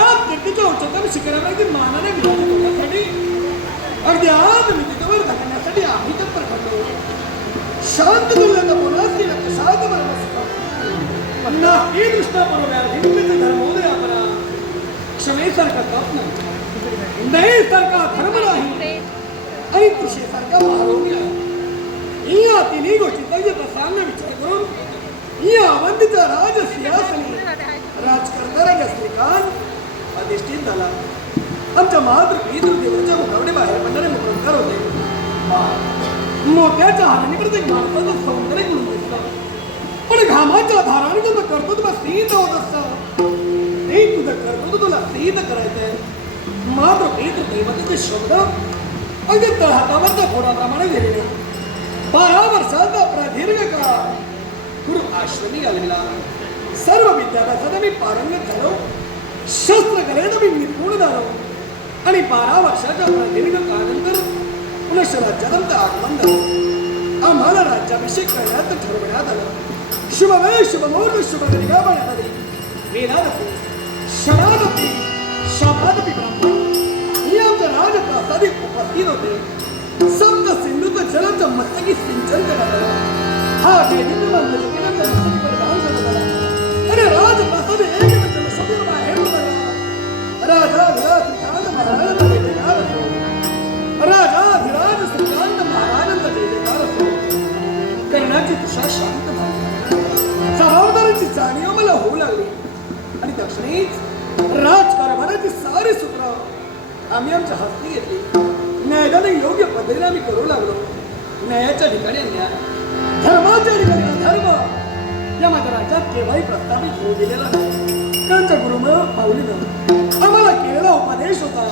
त्याच कीर्तीच्या उच्चतम शिखरावरती मानाने विराजित होण्यासाठी अर्ध्यात मितीवर घालण्यासाठी आम्ही तत्पर ठरलो. शांत तुल्यता बोलाच केला कशात बरं नाही दृष्टा पुरव्या हिंदीचे धर्मोदय आपला क्षमेसारखा ताप नाही, दयेसारखा धर्म नाही आणि तुषेसारखा महारोगी आहे. या तिन्ही गोष्टींचा जर सांगणं विचार करून या अवंतीचा राज सिंहासनी राज करणारा श्रीकांत अधिष्ठित झाला. आमच्या मात्र पितृदेवाच्या मुखावडे बाहेर पडणारे मुखंकार होते. मोत्याच्या हाराने एक माणसाचं सौंदर्य म्हणून दिसतं, पण घामाच्या धाराने तुझं कर्तृत्व सिद्ध होत असतं. ते तुझं कर्तृत्व तुला सिद्ध करायचंय. मात्र पितृदैवतेचे शब्द अगदी तळहातावरच्या फोडाप्रमाणे गेलेले. 12 वर्षाचा प्रदीर्घ काळ गुरु आश्रमी घालविला. सर्व विद्याभ्यासात मी पारंगत झालो, शस्त्रकलेत मी निपुण झालो आणि 12 वर्षाच्या प्रदीर्घ काळानंतर पुनश्च राज्यानंतर आगमन झालं. आम्हाला राज्याभिषेक करण्यात ठरवण्यात आलं. शुभ वेळ शुभ मुहूर्त शुभ घडिया पाहण्यात आली. वेदादपी शरणादपी शापादपी ब्राह्मण हे आमच्या राजप्रासादिक उपस्थित होते. सप्त सिंधूचं जलाचं मस्तकी सिंचन करण्यात आलं. हा वेदींद्र मंदिर केल्यानंतर मस्तकी परिधान करण्यात आला आणि राजप्रासाद एक जलशोधून बाहेर उतरला. राजा विराज श्रीकांत महाराजांचा जयजयकार असो. राजा धीराज श्रीकांत महाराजांचा जयजयकार असो. कर्णाची तुषा शांत झाली. जबाबदारीची जाणीव मला होऊ लागली आणि दक्षिणेच राजकारभाराची सारी सूत्र आम्ही आमच्या हस्ती घेतली. न्यायाने योग्य पद्धतीने आम्ही करू लागलो. न्यायाच्या ठिकाणी अन्याय, धर्माच्या ठिकाणी अधर्म या माझ्या राज्यात केव्हाही प्रस्थापित होऊ दिलेला नाही. त्यांच्या गुरुमाऊलीनं आम्हाला केलेला उपदेश होता,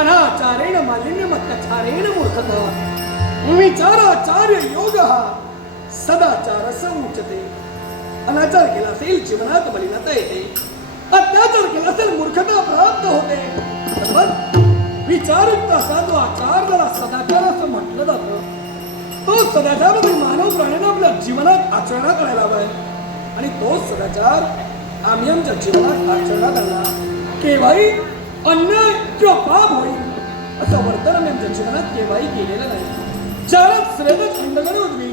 अनाचारेण मालिन्यमत्याचारेण मूर्खता विचाराचार्य योग हा सदाचार उच्यते. अनाचार केला असेल जीवनात मलिनता येते, अत्याचार केला असेल मूर्खता प्राप्त होते. विचारयुक्त असा जो आचार त्याला सदाचार असं म्हटलं जातं, तो सदाचार मानव प्राण्यानं आपल्या जीवनात आचरणात करायला हवाय आणि तो सदाचार आम्ही आमच्या जीवनात आचरणात आणला. केव्हाही अन्याय किंवा पाप होईल असं वर्तन आम्ही आमच्या जीवनात केव्हाही केलेलं नाही. चारच श्रेष्ठ खंडगणे उद्भवली.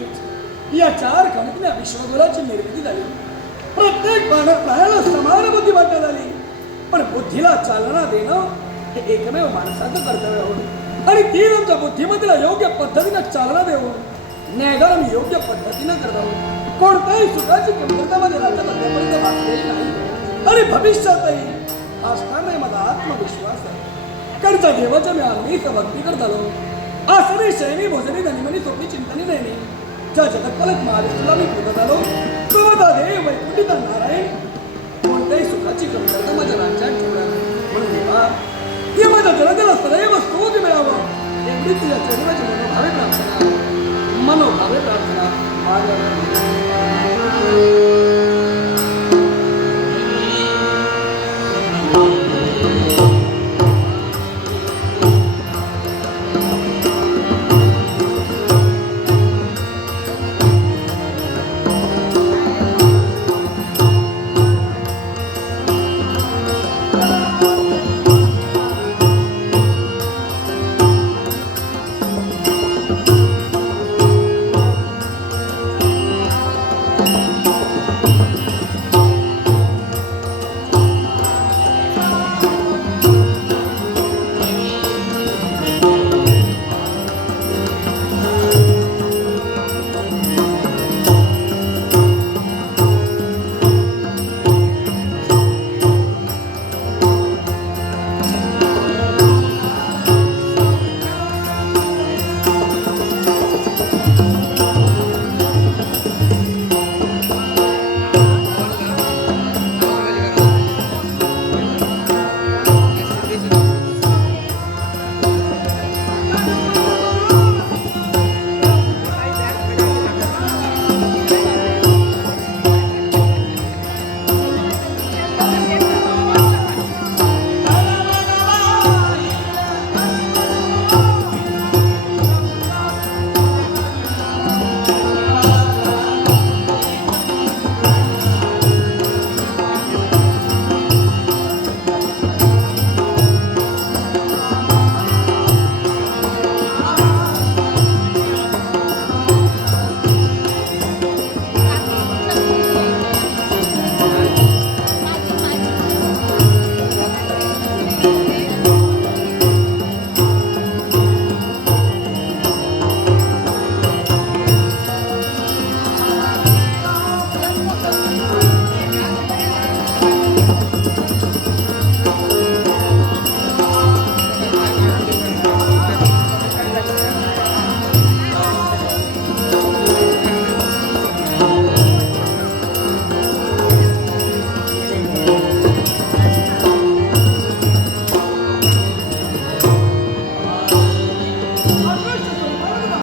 या 4 खंडीने विश्वगुराची निर्मिती झाली. प्रत्येक प्राण्याला समान बुद्धी वाटण्यात आली, पण बुद्धीला चालना देणं हे एकमेव माणसाचं कर्तव्य होतं आणि ती आमच्या बुद्धिमत्तेला योग्य पद्धतीनं चालना देऊन न्यायदार आम्ही योग्य पद्धतीनं करत आहोत. कोणत्याही सुखाची कमतरता माझ्या राज्यात अद्यापर्यंत वाचलेली नाही आणि भविष्यातही असणार नाही माझा आत्मविश्वास आहे. कडच्या देवाच्या मी आम्हीच भक्ती करत आलो. आसनी शयनी भोजनी धनिमनी सोपी चिंतनी नेहमी ज्या जगत्पालक महाविष्णूला मी पूजत आलो, तो माझा देव वैकुंठीचा नारायण कोणत्याही सुखाची कमतरता माझ्या राज्यात ठेवणार नाही. म्हणून देवा या माझ्या जनतेला सदैव स्तोत्र मिळावं एवढी तुझ्या चरणाची मनोभावे प्रार्थना माझ्या